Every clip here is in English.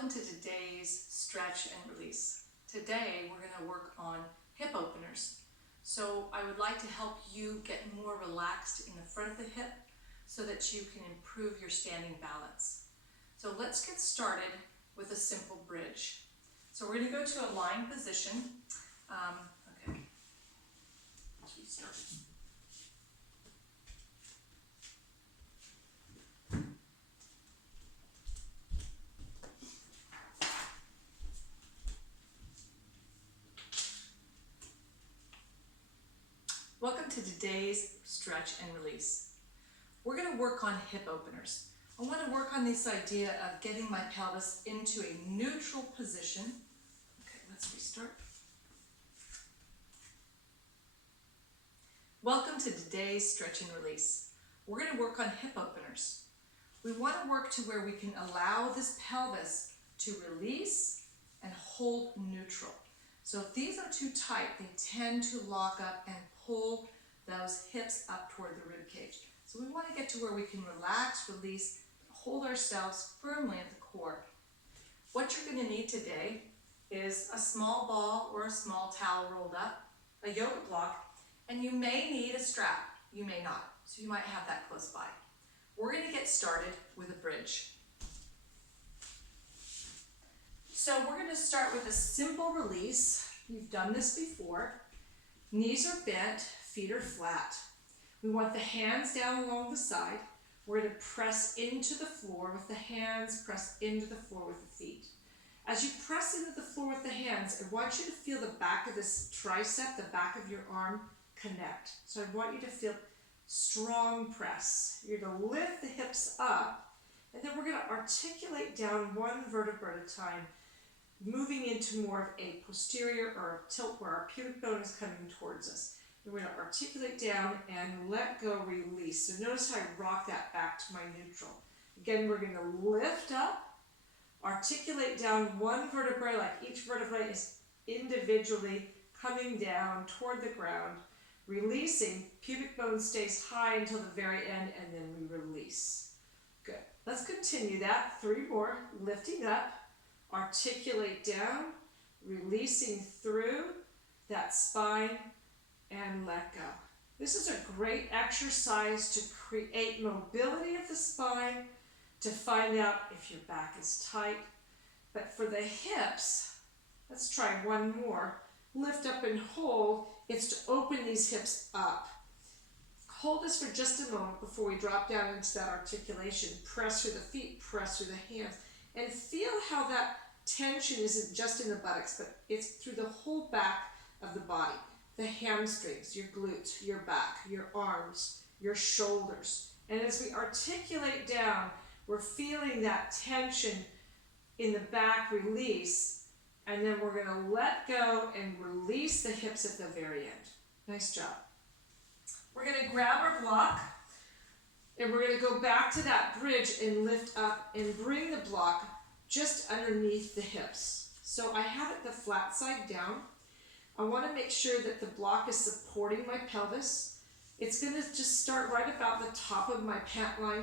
Welcome to today's stretch and release. Today we're going to work on hip openers. So I would like to help you get more relaxed in the front of the hip so that you can improve your standing balance. So let's get started with a simple bridge. So we're going to go to a lying position. Okay, let's restart. Welcome to today's stretch and release. We're going to work on hip openers. I want to work on this idea of getting my pelvis into a neutral position. Okay, let's restart. Welcome to today's stretch and release. We're going to work on hip openers. We want to work to where we can allow this pelvis to release and hold neutral. So if these are too tight, they tend to lock up and pull those hips up toward the rib cage. So we want to get to where we can relax, release, hold ourselves firmly at the core. What you're going to need today is a small ball or a small towel rolled up, a yoga block, and you may need a strap. You may not. So you might have that close by. We're going to get started with a bridge. So we're going to start with a simple release. You've done this before. Knees are bent, feet are flat. We want the hands down along the side. We're going to press into the floor with the hands, press into the floor with the feet. As you press into the floor with the hands, I want you to feel the back of this tricep, the back of your arm connect. So I want you to feel strong press. You're going to lift the hips up, and then we're going to articulate down one vertebra at a time, moving into more of a posterior or a tilt where our pubic bone is coming towards us. And we're going to articulate down and let go, release. So notice how I rock that back to my neutral. Again, we're going to lift up, articulate down one vertebrae, like each vertebrae is individually coming down toward the ground, releasing. Pubic bone stays high until the very end, and then we release. Good. Let's continue that. 3 more. Lifting up, articulate down, releasing through that spine, and let go. This is a great exercise to create mobility of the spine, to find out if your back is tight. But for the hips, let's try one more. Lift up and hold. It's to open these hips up. Hold this for just a moment before we drop down into that articulation. Press through the feet, press through the hands. And feel how that tension isn't just in the buttocks, but it's through the whole back of the body. The hamstrings, your glutes, your back, your arms, your shoulders. And as we articulate down, we're feeling that tension in the back release, and then we're going to let go and release the hips at the very end. Nice job. We're going to grab our block, and we're going to go back to that bridge and lift up and bring the block just underneath the hips. So I have it the flat side down. I want to make sure that the block is supporting my pelvis. It's going to just start right about the top of my pant line.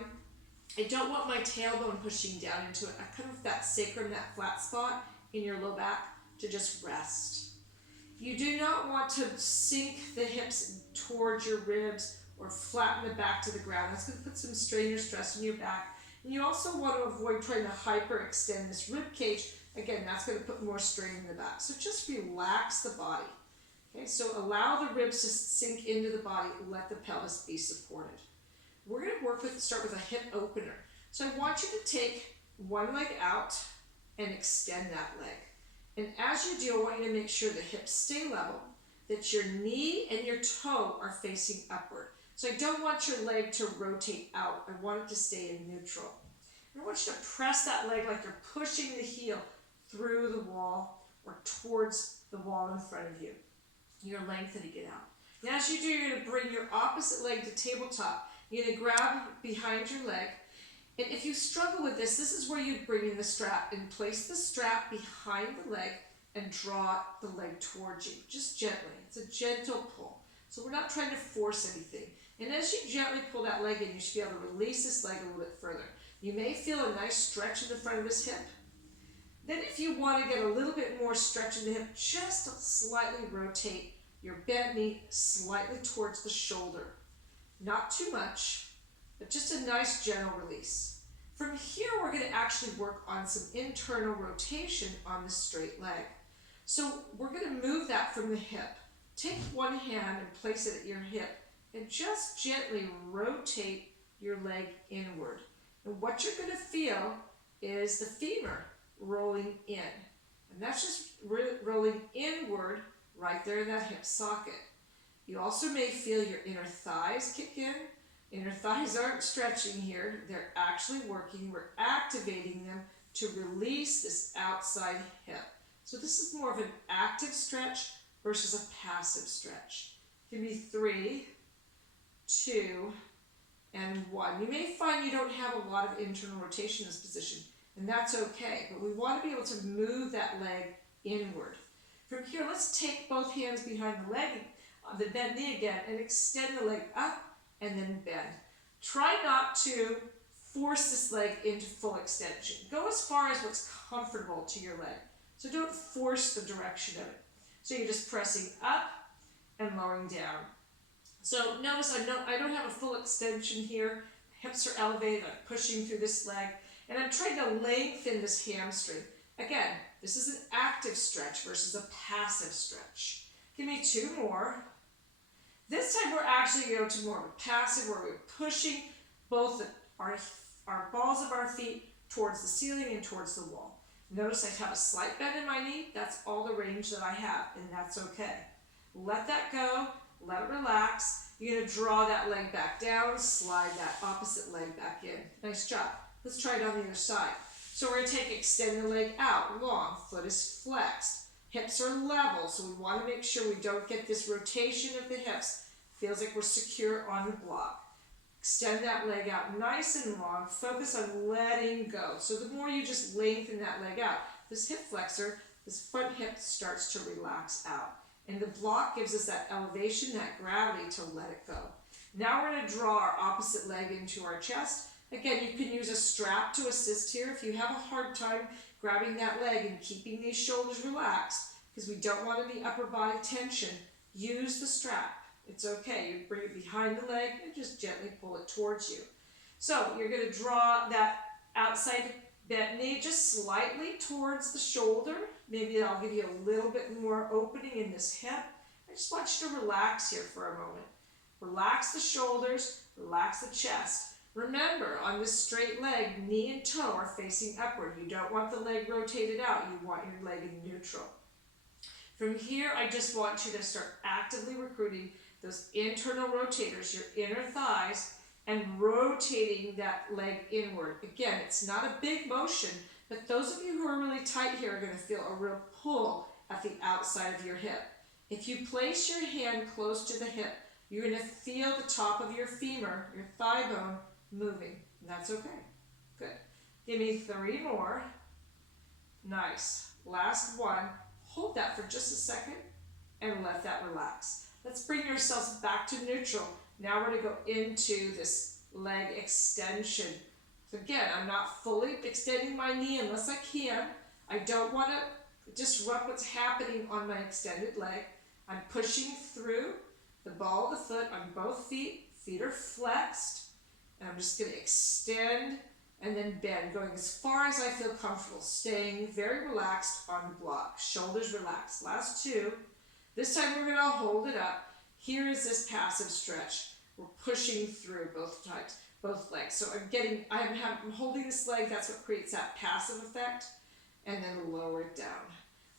I don't want my tailbone pushing down into it. I kind of that sacrum, that flat spot in your low back, to just rest. You do not want to sink the hips towards your ribs or flatten the back to the ground. That's going to put some strain or stress on your back. And you also want to avoid trying to hyperextend this rib cage. Again, that's going to put more strain in the back. So just relax the body. Okay, so allow the ribs to sink into the body. Let the pelvis be supported. We're going to start with a hip opener. So I want you to take one leg out and extend that leg. And as you do, I want you to make sure the hips stay level, that your knee and your toe are facing upward. So I don't want your leg to rotate out. I want it to stay in neutral. And I want you to press that leg like you're pushing the heel through the wall or towards the wall in front of you. You're lengthening it out. And as you do, you're going to bring your opposite leg to tabletop. You're going to grab behind your leg. And if you struggle with this, this is where you'd bring in the strap and place the strap behind the leg and draw the leg towards you, just gently. It's a gentle pull. So we're not trying to force anything. And as you gently pull that leg in, you should be able to release this leg a little bit further. You may feel a nice stretch in the front of this hip. Then if you want to get a little bit more stretch in the hip, just slightly rotate your bent knee slightly towards the shoulder. Not too much, but just a nice gentle release. From here, we're going to actually work on some internal rotation on the straight leg. So we're going to move that from the hip. Take one hand and place it at your hip and just gently rotate your leg inward. And what you're going to feel is the femur rolling in. And that's just rolling inward right there in that hip socket. You also may feel your inner thighs kick in. Inner thighs aren't stretching here. They're actually working. We're activating them to release this outside hip. So this is more of an active stretch versus a passive stretch. Give me 3, 2, and 1. You may find you don't have a lot of internal rotation in this position, and that's okay, but we want to be able to move that leg inward. From here, let's take both hands behind the leg, the bent knee again, and extend the leg up and then bend. Try not to force this leg into full extension. Go as far as what's comfortable to your leg. So don't force the direction of it. So you're just pressing up and lowering down. So notice I don't have a full extension here. Hips are elevated. I'm pushing through this leg. And I'm trying to lengthen this hamstring. Again, this is an active stretch versus a passive stretch. Give me 2 more. This time we're actually going to more of a passive where we're pushing both our balls of our feet towards the ceiling and towards the wall. Notice I have a slight bend in my knee. That's all the range that I have, and that's okay. Let that go. Let it relax. You're going to draw that leg back down, slide that opposite leg back in. Nice job. Let's try it on the other side. So we're going to extend the leg out, long, foot is flexed. Hips are level, so we want to make sure we don't get this rotation of the hips. Feels like we're secure on the block. Extend that leg out nice and long. Focus on letting go. So the more you just lengthen that leg out, this hip flexor, this front hip starts to relax out. And the block gives us that elevation, that gravity to let it go. Now we're going to draw our opposite leg into our chest. Again, you can use a strap to assist here if you have a hard time grabbing that leg and keeping these shoulders relaxed, because we don't want any upper body tension. Use the strap. It's okay. You bring it behind the leg and just gently pull it towards you. So you're going to draw that outside bent knee just slightly towards the shoulder. Maybe I'll give you a little bit more opening in this hip. I just want you to relax here for a moment. Relax the shoulders, relax the chest. Remember, on this straight leg, knee and toe are facing upward. You don't want the leg rotated out. You want your leg in neutral. From here, I just want you to start actively recruiting those internal rotators, your inner thighs, and rotating that leg inward. Again, it's not a big motion, but those of you who are really tight here are going to feel a real pull at the outside of your hip. If you place your hand close to the hip, you're going to feel the top of your femur, your thigh bone, moving. And that's okay. Good. Give me 3 more. Nice. Last one. Hold that for just a second and let that relax. Let's bring yourselves back to neutral. Now we're going to go into this leg extension. So again, I'm not fully extending my knee unless I can. I don't want to disrupt what's happening on my extended leg. I'm pushing through the ball of the foot on both feet. Feet are flexed. And I'm just going to extend and then bend, going as far as I feel comfortable, staying very relaxed on the block. Shoulders relaxed. Last 2. This time we're going to hold it up. Here is this passive stretch. We're pushing through both legs. So I'm holding this leg. That's what creates that passive effect. And then lower it down.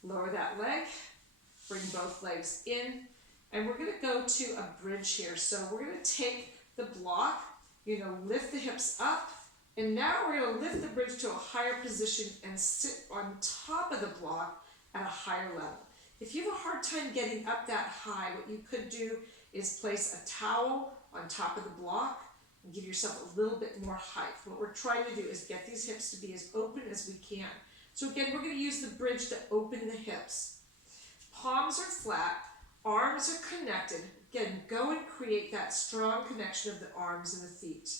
Lower that leg. Bring both legs in. And we're going to go to a bridge here. So we're going to take the block. You're going to lift the hips up. And now we're going to lift the bridge to a higher position and sit on top of the block at a higher level. If you have a hard time getting up that high, what you could do is place a towel on top of the block and give yourself a little bit more height. What we're trying to do is get these hips to be as open as we can. So again, we're going to use the bridge to open the hips. Palms are flat, arms are connected. Again, go and create that strong connection of the arms and the feet.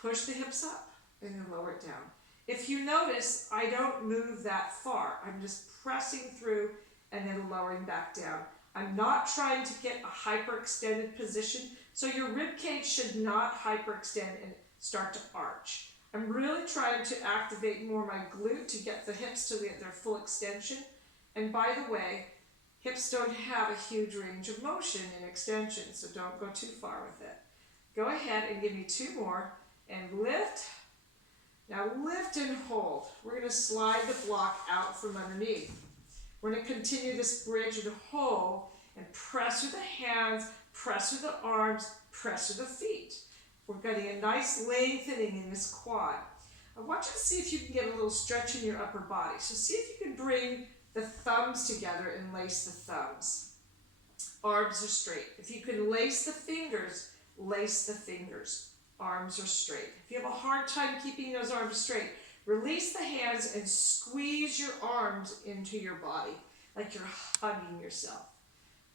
Push the hips up and then lower it down. If you notice, I don't move that far. I'm just pressing through and then lowering back down. I'm not trying to get a hyperextended position, so your rib cage should not hyperextend and start to arch. I'm really trying to activate more my glute to get the hips to get their full extension. And by the way, hips don't have a huge range of motion in extension, so don't go too far with it. Go ahead and give me 2 more, and lift. Now lift and hold. We're going to slide the block out from underneath. We're going to continue this bridge and hold and press through the hands, press through the arms, press through the feet. We're getting a nice lengthening in this quad. I want you to see if you can get a little stretch in your upper body. So see if you can bring the thumbs together and lace the thumbs. Arms are straight. If you can lace the fingers, lace the fingers. Arms are straight. If you have a hard time keeping those arms straight, release the hands and squeeze your arms into your body like you're hugging yourself.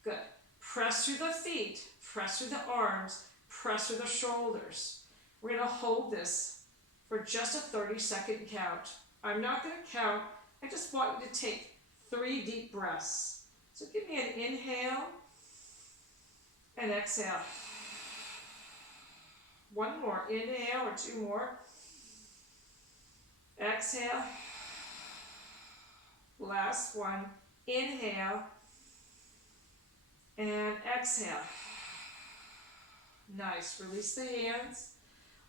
Good. Press through the feet, press through the arms, press through the shoulders. We're going to hold this for just a 30-second count. I'm not going to count. I just want you to take 3 deep breaths. So give me an inhale and exhale. 1 more. Inhale, or 2 more. Exhale. Last one. Inhale and exhale. Nice. Release the hands.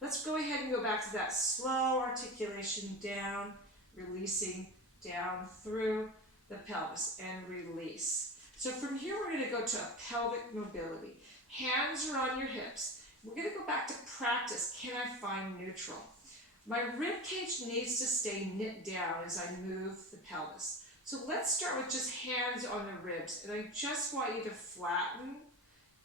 Let's go ahead and go back to that slow articulation down, releasing down through the pelvis and release. So from here we're going to go to a pelvic mobility. Hands are on your hips. We're going to go back to practice. Can I find neutral? My rib cage needs to stay knit down as I move the pelvis. So let's start with just hands on the ribs, and I just want you to flatten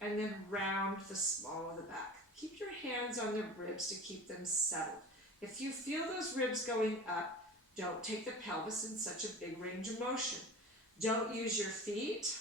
and then round the small of the back. Keep your hands on the ribs to keep them settled. If you feel those ribs going up, don't take the pelvis in such a big range of motion. Don't use your feet.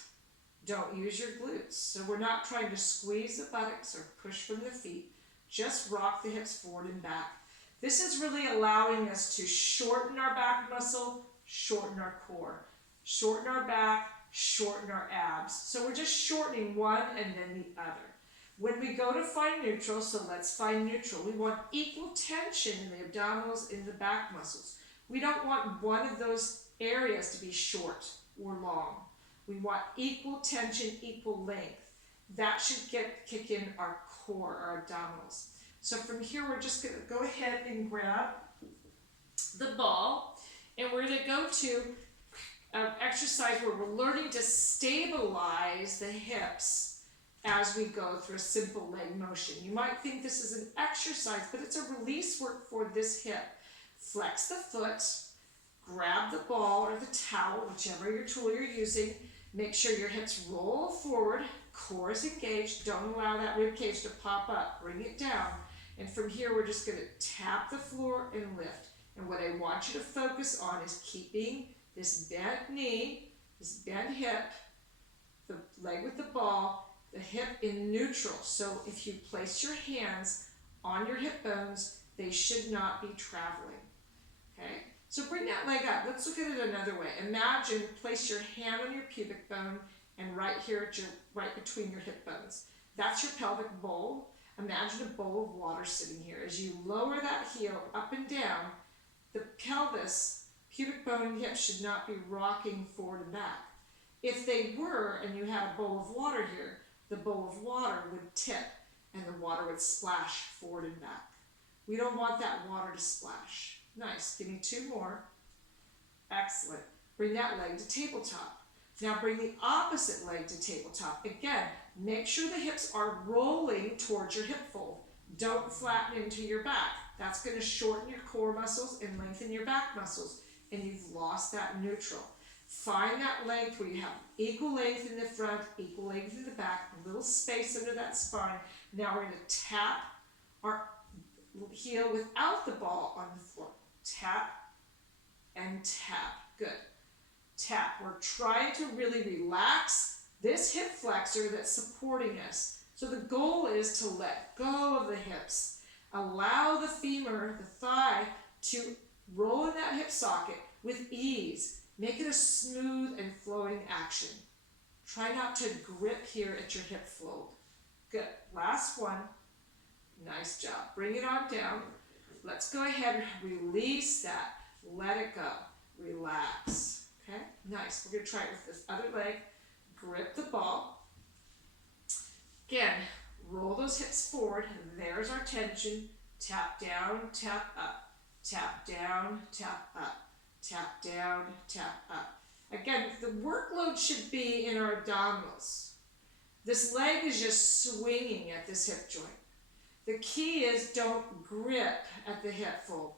Don't use your glutes. So we're not trying to squeeze the buttocks or push from the feet. Just rock the hips forward and back. This is really allowing us to shorten our back muscle, shorten our core, shorten our back, shorten our abs. So we're just shortening one and then the other. When we go to find neutral, so let's find neutral, we want equal tension in the abdominals and the back muscles. We don't want one of those areas to be short or long. We want equal tension, equal length. That should kick in our core, our abdominals. So from here, we're just going to go ahead and grab the ball, and we're going to go to an exercise where we're learning to stabilize the hips as we go through a simple leg motion. You might think this is an exercise, but it's a release work for this hip. Flex the foot, grab the ball or the towel, whichever your tool you're using. Make sure your hips roll forward, core is engaged. Don't allow that rib cage to pop up. Bring it down. And from here, we're just going to tap the floor and lift. And what I want you to focus on is keeping this bent knee, this bent hip, the leg with the ball, the hip in neutral. So if you place your hands on your hip bones, they should not be traveling. Okay? So bring that leg up. Let's look at it another way. Imagine, place your hand on your pubic bone and right here at right between your hip bones. That's your pelvic bowl. Imagine a bowl of water sitting here. As you lower that heel up and down, the pelvis, pubic bone and hip should not be rocking forward and back. If they were, and you had a bowl of water here, the bowl of water would tip and the water would splash forward and back. We don't want that water to splash. Nice. Give me 2 more. Excellent. Bring that leg to tabletop. Now bring the opposite leg to tabletop. Again, make sure the hips are rolling towards your hip fold. Don't flatten into your back. That's going to shorten your core muscles and lengthen your back muscles, and you've lost that neutral. Find that length where you have equal length in the front, equal length in the back, a little space under that spine. Now we're going to tap our heel without the ball on the floor. Tap and tap. Good. Tap. We're trying to really relax this hip flexor that's supporting us. So the goal is to let go of the hips. Allow the femur, the thigh, to Roll in that hip socket with ease. Make it a smooth and flowing action. Try not to grip here at your hip fold. Good. Last one. Nice job. Bring it on down. Let's go ahead and release that. Let it go. Relax. Okay? Nice. We're going to try it with this other leg. Grip the ball. Again, roll those hips forward. There's our tension. Tap down, tap up. Tap down, tap up. Tap down, tap up. Again, the workload should be in our abdominals. This leg is just swinging at this hip joint. The key is don't grip at the hip fold.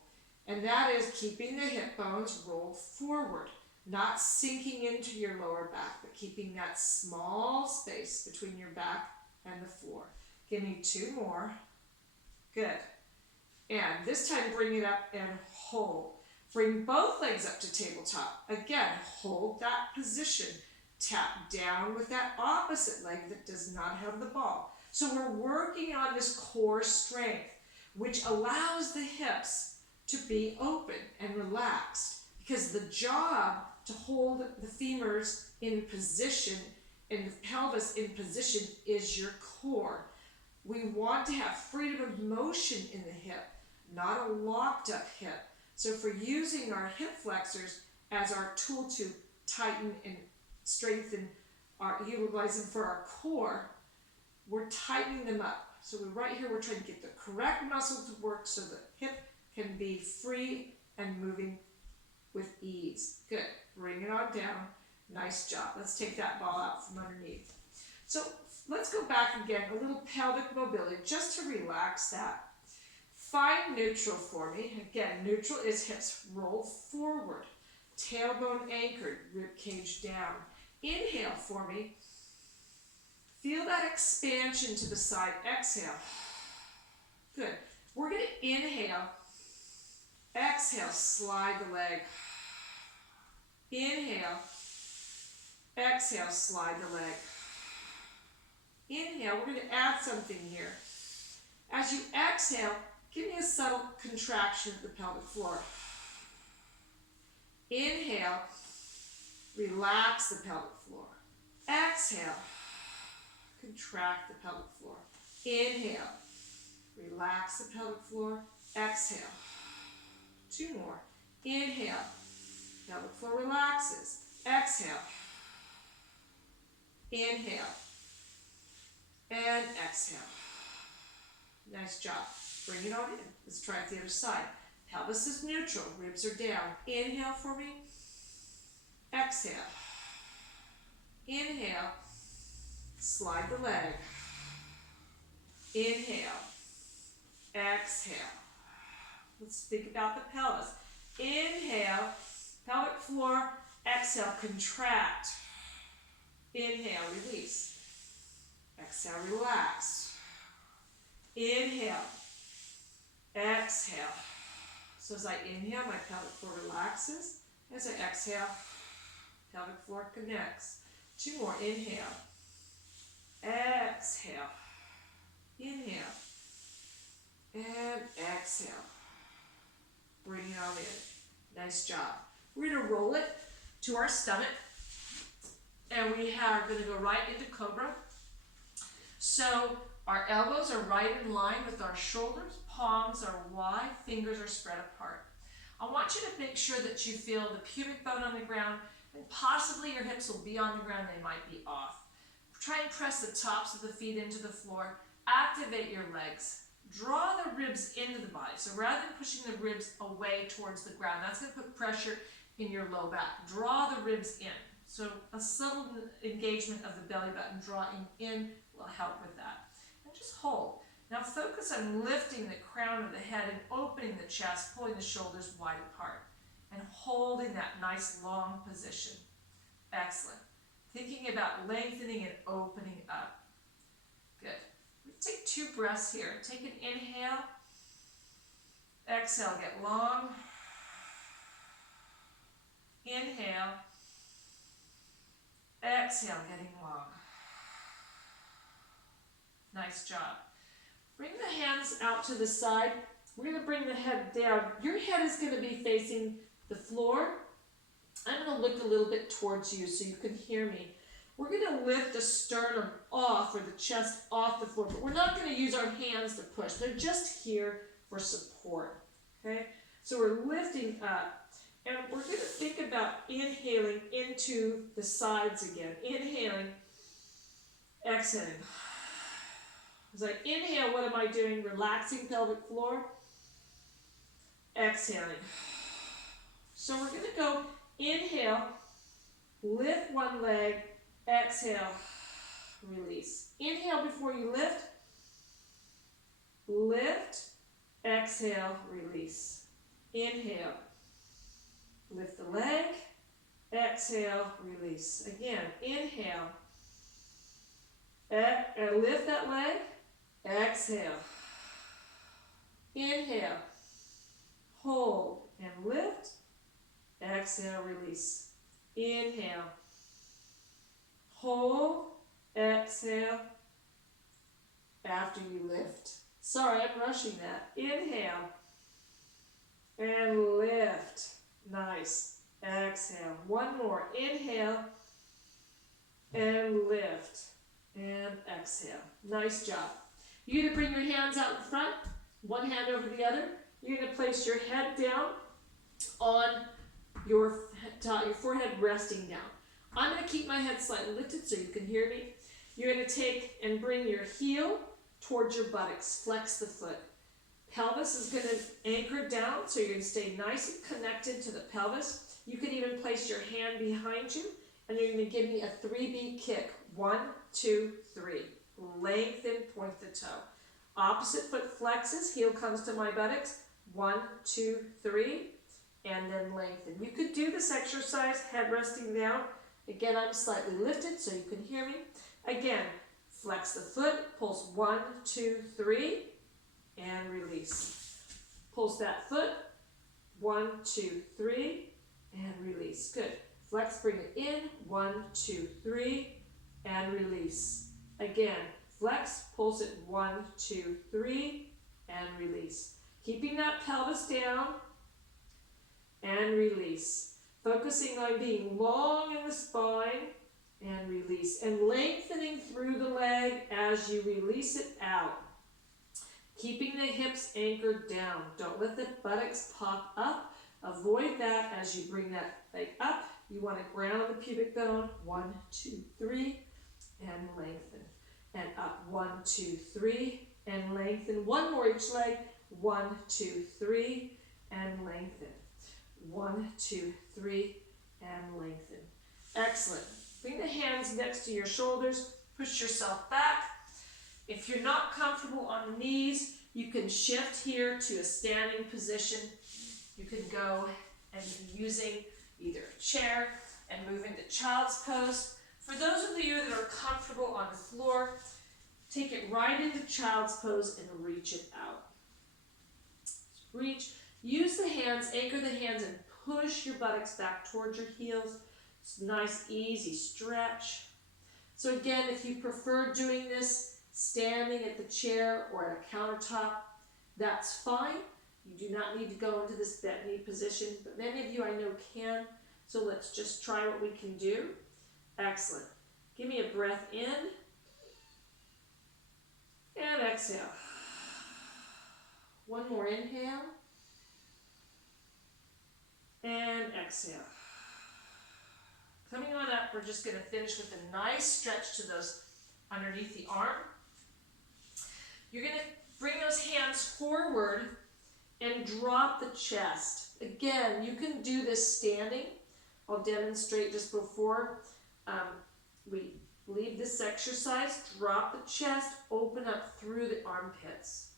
And that is keeping the hip bones rolled forward, not sinking into your lower back, but keeping that small space between your back and the floor. Give me 2 more. Good. And this time bring it up and hold. Bring both legs up to tabletop. Again, hold that position. Tap down with that opposite leg that does not have the ball. So we're working on this core strength, which allows the hips to be open and relaxed, because the job to hold the femurs in position and the pelvis in position is your core. We want to have freedom of motion in the hip, not a locked up hip. So if we're using our hip flexors as our tool to tighten and strengthen, utilize them for our core, we're tightening them up. So right here, we're trying to get the correct muscle to work so the hip can be free and moving with ease. Good. Bring it on down. Nice job. Let's take that ball out from underneath. So let's go back again, a little pelvic mobility, just to relax that. Find neutral for me. Again, neutral is hips rolled forward, tailbone anchored, rib cage down. Inhale for me. Feel that expansion to the side. Exhale. Good. We're going to inhale. Exhale, slide the leg. Inhale. Exhale, slide the leg. Inhale. We're going to add something here. As you exhale, give me a subtle contraction of the pelvic floor. Inhale. Relax the pelvic floor. Exhale. Contract the pelvic floor. Inhale. Relax the pelvic floor. Exhale. 2 more. Inhale. Pelvic floor relaxes. Exhale. Inhale. And exhale. Nice job. Bring it on in. Let's try it the other side. Pelvis is neutral. Ribs are down. Inhale for me. Exhale. Inhale. Slide the leg. Inhale. Exhale. Let's think about the pelvis. Inhale. Pelvic floor. Exhale. Contract. Inhale. Release. Exhale. Relax. Inhale. Exhale. So as I inhale, my pelvic floor relaxes. As I exhale, pelvic floor connects. 2 more. Inhale. Exhale. Inhale. And exhale. Bring it on in. Nice job. We're going to roll it to our stomach. And we are going to go right into cobra. So our elbows are right in line with our shoulders. Palms are wide. Fingers are spread apart. I want you to make sure that you feel the pubic bone on the ground, and possibly your hips will be on the ground. They might be off. Try and press the tops of the feet into the floor. Activate your legs. Draw the ribs into the body. So rather than pushing the ribs away towards the ground, that's going to put pressure in your low back. Draw the ribs in. So a subtle engagement of the belly button, drawing in, will help with that. And just hold. Now focus on lifting the crown of the head and opening the chest, pulling the shoulders wide apart, and holding that nice long position. Excellent. Thinking about lengthening and opening up. Good. Take 2 breaths here. Take an inhale. Exhale, get long. Inhale. Exhale, getting long. Nice job. Bring the hands out to the side We're going to bring the head down. Your head is going to be facing the floor. I'm going to look a little bit towards you so you can hear me. We're going to lift the sternum off, or the chest off the floor, but we're not going to use our hands to push. They're just here for support. Okay? So we're lifting up, and we're going to think about inhaling into the sides again. Inhaling, exhaling. As I inhale, what am I doing? Relaxing pelvic floor. Exhaling. So we're going to go inhale, lift one leg, exhale, release. Inhale before you lift, exhale, release. Inhale, lift the leg, exhale, release. Again, inhale, lift that leg, exhale. Inhale, hold and lift, exhale, release. Inhale, hold, exhale, after you lift. Sorry, I'm rushing that. Inhale, and lift. Nice. Exhale. One more. Inhale, and lift, and exhale. Nice job. You're going to bring your hands out in front, one hand over the other. You're going to place your head down on your forehead resting down. I'm going to keep my head slightly lifted so you can hear me. You're going to take and bring your heel towards your buttocks. Flex the foot. Pelvis is going to anchor down, so you're going to stay nice and connected to the pelvis. You can even place your hand behind you, and you're going to give me a 3-beat kick. 1, 2, 3. Lengthen, point the toe. Opposite foot flexes, heel comes to my buttocks. 1, 2, 3, and then lengthen. You could do this exercise, head resting down. Again, I'm slightly lifted so you can hear me. Again, flex the foot, pulse 1, 2, 3, and release. Pulse that foot, 1, 2, 3, and release. Good. Flex, bring it in, 1, 2, 3, and release. Again, flex, pulse it, 1, 2, 3, and release. Keeping that pelvis down, and release. Focusing on being long in the spine, and release. And lengthening through the leg as you release it out. Keeping the hips anchored down. Don't let the buttocks pop up. Avoid that as you bring that leg up. You want to ground the pubic bone. 1, 2, 3, and lengthen. And up. 1, 2, 3, and lengthen. One more each leg. 1, 2, 3, and lengthen. 1, 2, 3, and lengthen. Excellent. Bring the hands next to your shoulders. Push yourself back. If you're not comfortable on the knees, you can shift here to a standing position. You can go and be using either a chair and move into child's pose. For those of you that are comfortable on the floor, take it right into child's pose and reach it out. Reach. Use the hands, anchor the hands, and push your buttocks back towards your heels. It's a nice, easy stretch. So again, if you prefer doing this standing at the chair or at a countertop, that's fine. You do not need to go into this bent knee position, but many of you I know can. So let's just try what we can do. Excellent. Give me a breath in and exhale. One more inhale. And exhale. Coming on up, we're just going to finish with a nice stretch to those underneath the arm. You're going to bring those hands forward and drop the chest. Again, you can do this standing. I'll demonstrate just before we leave this exercise. Drop the chest, open up through the armpits.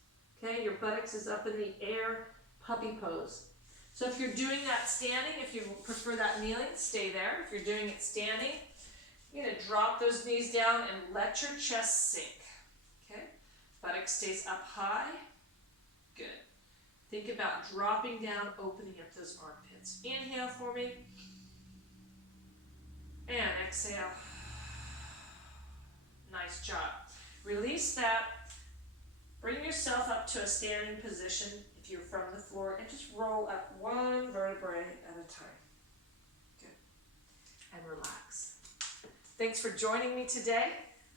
Okay, your buttocks is up in the air, puppy pose. So if you're doing that standing, if you prefer that kneeling, stay there. If you're doing it standing, you're going to drop those knees down and let your chest sink. Okay? Buttock stays up high. Good. Think about dropping down, opening up those armpits. Inhale for me. And exhale. Nice job. Release that. Bring yourself up to a standing position. if you're from the floor, and just roll up one vertebrae at a time. Good. And relax. Thanks for joining me today.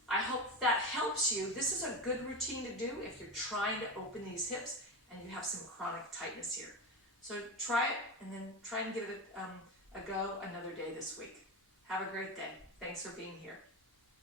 I hope that helps you. This is a good routine to do if you're trying to open these hips and you have some chronic tightness here. So try it and then try and give it a go another day this week. Have a great day. Thanks for being here.